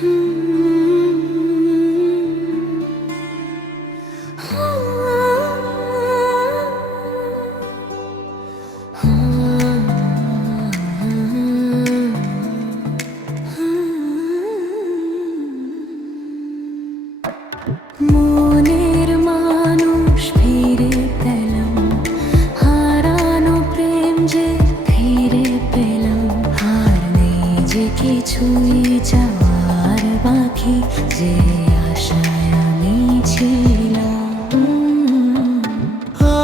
মনের মানুষ ফিরে পেলাম, হারানো প্রেম যে ফিরে পেলাম। আর নেই যে কিছুই যাওয়ার বাকি, যে আশায় আমি ছিলাম।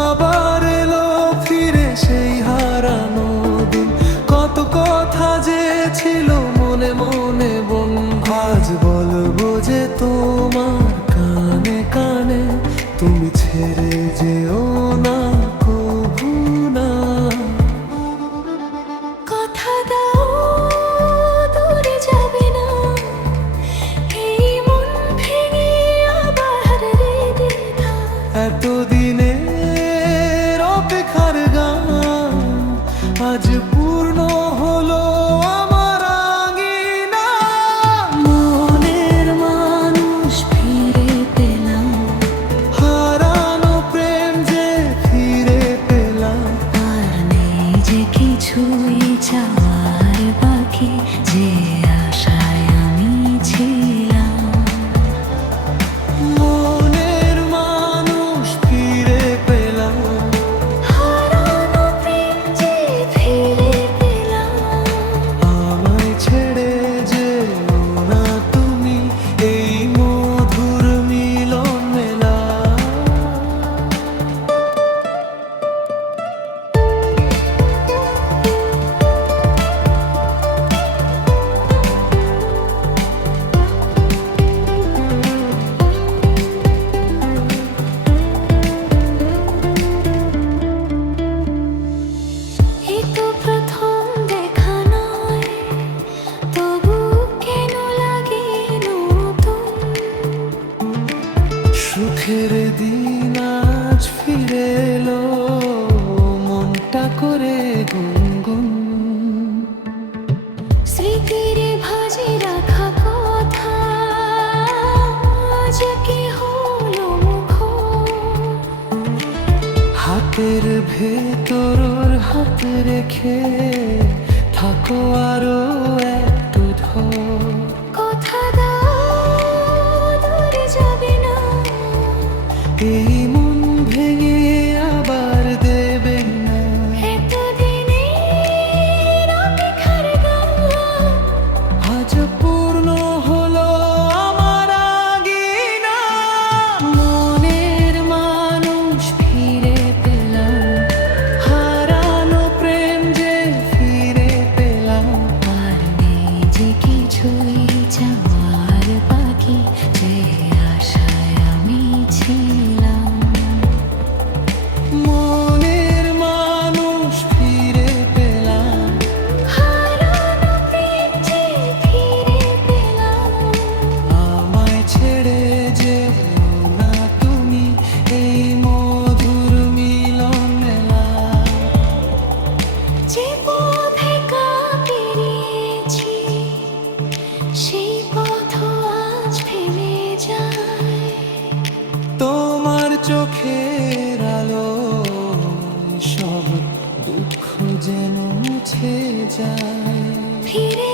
আবার এলো ফিরে সেই হারানো দিন, কত কথা যে ছিল মনে মনে বন্ধু। আজ বলবো যে তোমার কানে কানে, তুমি ছেড়ে যেও না কভু না। কথা দাও দূরে যাবে না, এই মন ভেঙে আবার দ্বিধা। এতদিনের অপেক্ষার গান আজ পূর্ণ হলো আমার আঙিনা। মনের মানুষ ফিরে পেলাম, হারানো প্রেম যে ফিরে পেলাম। আর নেই যে কিছুই যাওয়ার বাকি, যে আশায় আমি ছিলাম। মনের মানুষ ফিরে পেলাম, হারানো প্রেম যে ফিরে পেলাম। আমায় ছেড়ে যেও না তুমি, এই মধুর মিলন মেলা। এই তো প্রথম দেখা নয়, তবু কেন লাগে নতুন। সুখের দিন আজ ফিরে এলো, মনটা করে গুনগুন। স্মৃতির ভাজে রাখা কথা আজ কি হলো মুখর। হাতের ভেতর ওর হাত রেখে থাকো আরো একটু ধর। কথা দাও দূরে যাবে না, এই মন ভেঙে আবার দেবে না। এতদিনের অপেক্ষার গান আজ পূর্ণ হলো আমার আঙিনা। মনের মানুষ ফিরে পেলাম, হারানো প্রেম যে ফিরে পেলাম। আর নেই যে কিছুই যাওয়ার বাকি, যে আশায় আমি ছিলাম। মনের মানুষ ফিরে পেলাম, হারানো প্রেম যে ফিরে পেলাম। আমায় ছেড়ে যেও না তুমি, এই মধুর মিলন মেলা। যে পথে গা পেরিয়েছি, সেই পথ আজ থেমে যায়। তোমার চোখের আলো সব দুঃখ যেন মুছে যায়। ফিরে